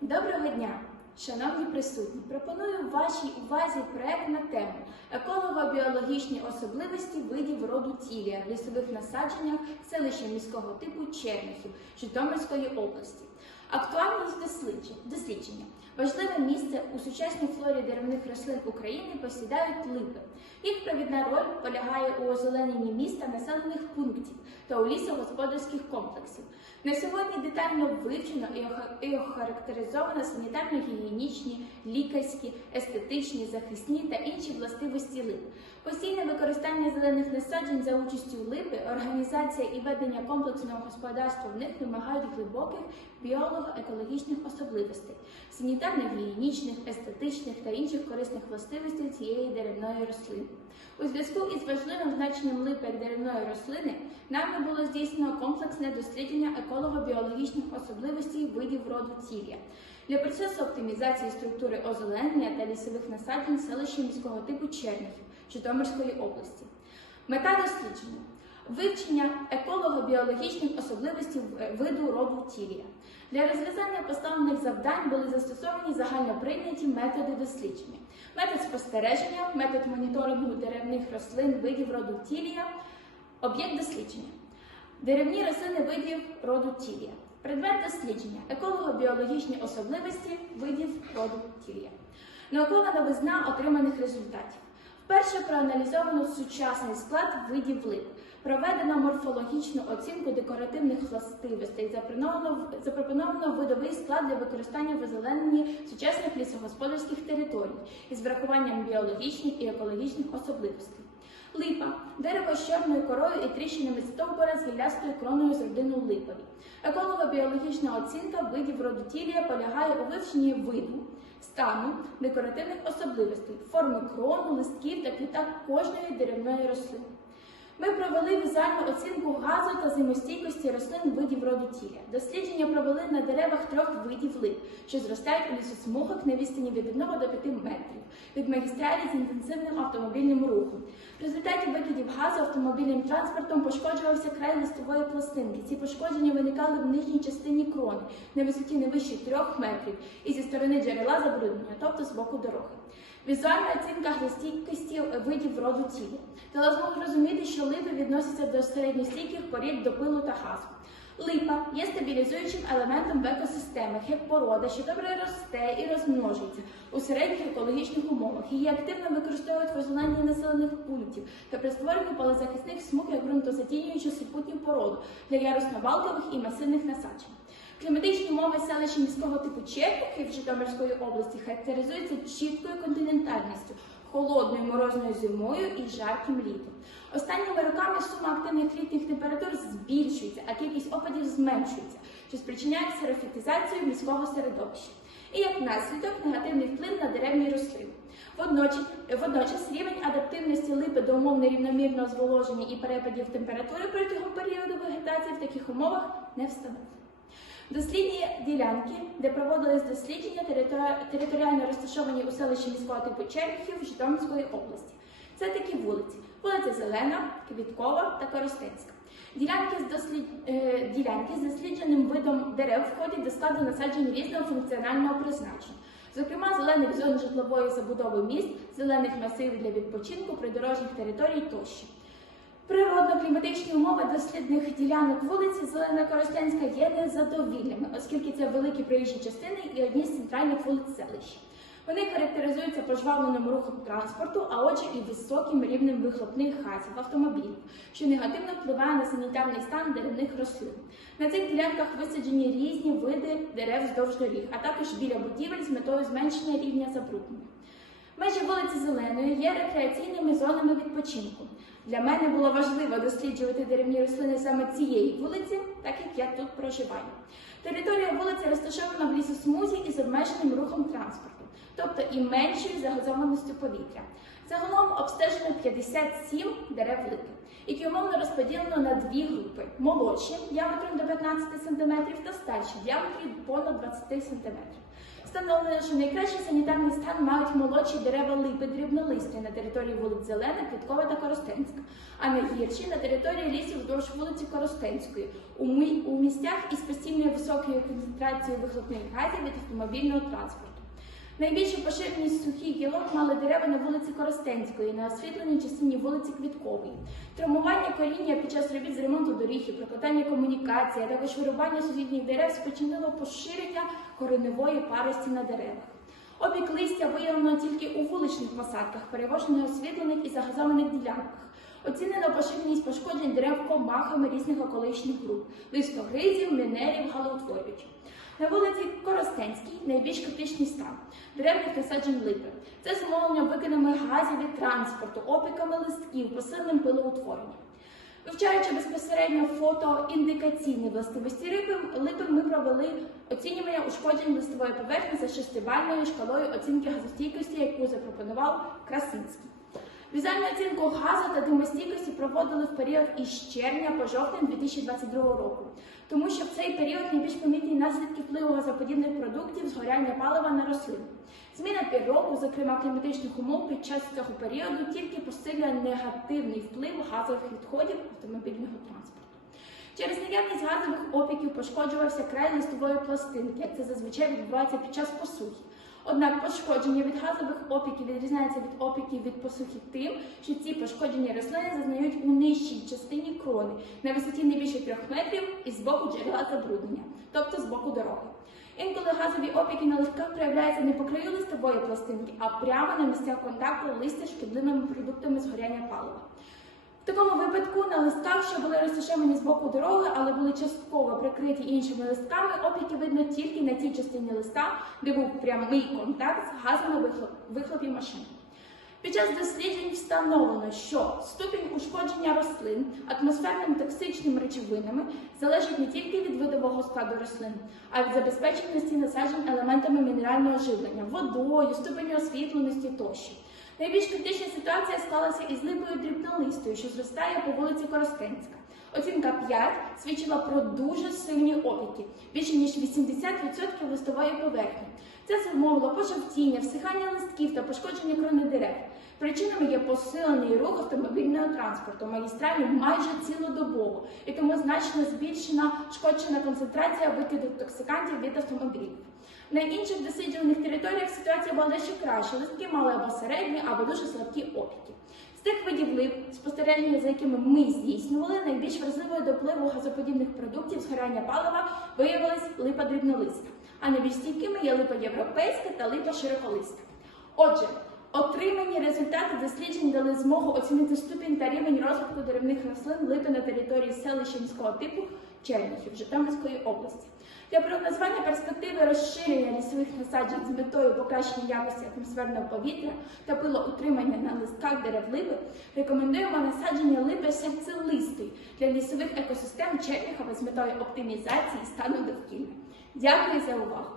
Доброго дня, шановні присутні! Пропоную вашій увазі проект на тему еколого-біологічні особливості видів роду тілія в лісових насадженнях селища міського типу Черніхів Житомирської області. Актуальність дослідження. Важливе місце у сучасній флорі деревних рослин України посідають липи. Їх провідна роль полягає у озелененні міста населених пунктів та у лісогосподарських комплексів. На сьогодні детально вивчено і охарактеризовано санітарно-гігієнічні, лікарські, естетичні, захисні та інші властивості лип. Постійне використання зелених насаджень за участю липи, організація і ведення комплексного господарства в них вимагають глибоких біолого-екологічних особливостей, санітарно-гігієнічних, естетичних та інших корисних властивостей цієї деревної рослини. У зв'язку із важливим значенням липи як деревної рослини нами було здійснено комплексне дослідження еколого-біологічних особливостей видів роду цілія. Для процесу оптимізації структури озеленення та лісових насаджень селища міського типу Черніхів Житомирської області. Мета дослідження вивчення еколого-біологічних особливостей виду роду тілія. Для розв'язання поставлених завдань були застосовані загальноприйняті методи дослідження, метод спостереження, метод моніторингу деревних рослин видів роду тілія, об'єкт дослідження. Деревні рослини видів роду тілія. Предмет дослідження еколого-біологічні особливості видів роду тілія. Наукова новизна отриманих результатів. Вперше проаналізовано сучасний склад видів лип. Проведено морфологічну оцінку декоративних властивостей. Запропоновано, видовий склад для використання в озелененні сучасних лісогосподарських територій із врахуванням біологічних і екологічних особливостей. Липа дерево з чорною корою і тріщинами стовбура з гіллястою кроною з родину липові. Еколого-біологічна оцінка видів родотілія полягає у вивченні виду, стану, декоративних особливостей, форми крону, листків та квіток кожної деревної рослини. Ми провели візуальну оцінку газу та зимостійкості рослин видів роду тіля. Дослідження провели на деревах трьох видів лип, що зростають у лісосмугах на відстані від 1 до 5 метрів від магістралі з інтенсивним автомобільним рухом. В результаті викидів газу автомобільним транспортом пошкоджувався край листової пластинки. Ці пошкодження виникали в нижній частині крони на висоті не вище 3 метрів і зі сторони джерела забруднення, тобто з боку дороги. Візуальна оцінка гостійкості видів роду тіла. Дала змогу зрозуміти, що липи відносяться до середньостійких порід до пилу та газу. Липа є стабілізуючим елементом в екосистемах як порода, що добре росте і розмножується у середніх екологічних умовах. Її активно використовують в озелененні населених пунктів та при створенні полезахисних смуг як ґрунтозатінюючу супутню породу для ярусно-валкових і масивних насаджень. Кліматичні умови селища міського типу Черківки в Житомирської області характеризуються чіткою континентальністю, холодною морозною зимою і жарким літом. Останніми роками сума активних літніх температур збільшується, а кількість опадів зменшується, що спричиняє ксерофітизацію міського середовища. І як наслідок негативний вплив на деревні рослини. Водночас, водночас рівень адаптивності липи до умов нерівномірного зволоження і перепадів температури протягом періоду вегетації в таких умовах не встановлено. Дослідні ділянки, де проводились дослідження, територіально розташовані у селищі міського типу Черніхів Житомирської області. Це такі вулиці: вулиця Зелена, Квіткова та Коростенська. Ділянки з, дослід... е, ділянки з дослідженим видом дерев входять до складу насаджень різного функціонального призначення. Зокрема, зелених зон житлової забудови міст, зелених масивів для відпочинку, придорожніх територій тощо. Природно-кліматичні умови дослідних ділянок вулиці Зелена Коростенська є незадовільними, оскільки це великі проїжджі частини і одні з центральних вулиць селища. Вони характеризуються пожвавленим рухом транспорту, а отже і високим рівнем вихлопних газів автомобілів, що негативно впливає на санітарний стан деревних рослин. На цих ділянках висаджені різні види дерев вздовж доріг, а також біля будівель з метою зменшення рівня забруднення. Межі вулиці Зеленої є рекреаційними зонами відпочинку. Для мене було важливо досліджувати деревні рослини саме цієї вулиці, так як я тут проживаю. Територія вулиці розташована в лісосмузі із обмеженим рухом транспорту. тобто і меншою загазованістю повітря. Загалом обстежено 57 дерев липи, які умовно розподілено на дві групи: молодші діаметром до 15 см та старші діаметром понад 20 см. Встановлено, що найкращий санітарний стан мають молодші дерева липи дрібнолисті на території вулиць Зелена, Квіткова та Коростенська, а найгірші на території лісів вздовж вулиці Коростенської, у, ми у місцях із постійною високою концентрацією вихлопних газів від автомобільного транспорту. Найбільшу поширеність сухих гілок мали дерева на вулиці Коростенської, на освітленій частині вулиці Квіткової. Травмування коріння під час робіт з ремонту доріг і прокладання комунікації, а також вирубання сусідніх дерев спричинило поширення кореневої парості на деревах. Опік листя виявлено тільки у вуличних посадках, переважно освітлених і загазованих ділянках. Оцінено поширеність пошкоджень дерев комахами різних околичних груп листогризів, мінерів, галоутворювачів. На вулиці Коростенській найбільш критичний стан деревних насаджень липи. Це зумовлення викидами газів від транспорту, опіками листків, посильним пилоутворенням. Вивчаючи безпосередньо фотоіндикаційні властивості риби, липи ми провели оцінювання ушкоджень листової поверхні за шестибальною шкалою оцінки газостійкості, яку запропонував Красинський. Візуальну оцінку газу та димостійкості проводили в період із червня по жовтень 2022 року, тому що в цей період найбільш помітні наслідки впливу газоподібних продуктів згоряння палива на рослину. Зміна пір року, зокрема кліматичних умов, під час цього періоду тільки посилює негативний вплив газових відходів автомобільного транспорту. Через наявність газових опіків пошкоджувався край листової пластинки, як це зазвичай відбувається під час посухи. Однак пошкодження від газових опіків відрізняється від опіків від посухи тим, що ці пошкоджені рослини зазнають у нижчій частині крони на висоті не більше трьох метрів і з боку джерела забруднення, тобто з боку дороги. Інколи газові опіки на листках проявляються не по краю листової пластинки, а прямо на місцях контакту листя з шкідливими продуктами згоряння палива. Такому випадку на листках, що були розташовані з боку дороги, але були частково прикриті іншими листками, опіки видно тільки на тій частині листа, де був прямий контакт з газами вихлоп, вихлопів машин. Під час досліджень встановлено, що ступінь ушкодження рослин атмосферними токсичними речовинами залежить не тільки від видового складу рослин, а й від забезпеченості насаджень елементами мінерального живлення, водою, ступеню освітленості тощо. Найбільш критична ситуація склалася із липою дрібнолистою, що зростає по вулиці Коростенська. Оцінка 5 свідчила про дуже сильні опіки, більше ніж 80% листової поверхні. Це зумовило пожовтіння, всихання листків та пошкодження крони дерев. Причинами є посилений рух автомобільного транспорту, магістральний майже цілодобово, і тому значно збільшена шкоджена концентрація викиду токсикантів від автомобілів. На інших досліджених територіях ситуація була дещо краще. Листки мали або середні, або дуже слабкі опіки. Тих видів лип, спостереження, за якими ми здійснювали, найбільш вразливою до впливу газоподібних продуктів згорання палива виявилась липа дрібнолиста, а найбільш стійкими є липа європейська та липа широколиста. Отже, отримані результати досліджень дали змогу оцінити ступінь та рівень розвитку деревних рослин липи на території селища міського типу Черніхів Житомирської області. Для прогнозування перспективи розширення лісових насаджень з метою покращення якості атмосферного повітря та пилоутримання на листках дерев липи рекомендуємо насадження липи серцелистої для лісових екосистем Черніхова з метою оптимізації стану довкілля. Дякую за увагу!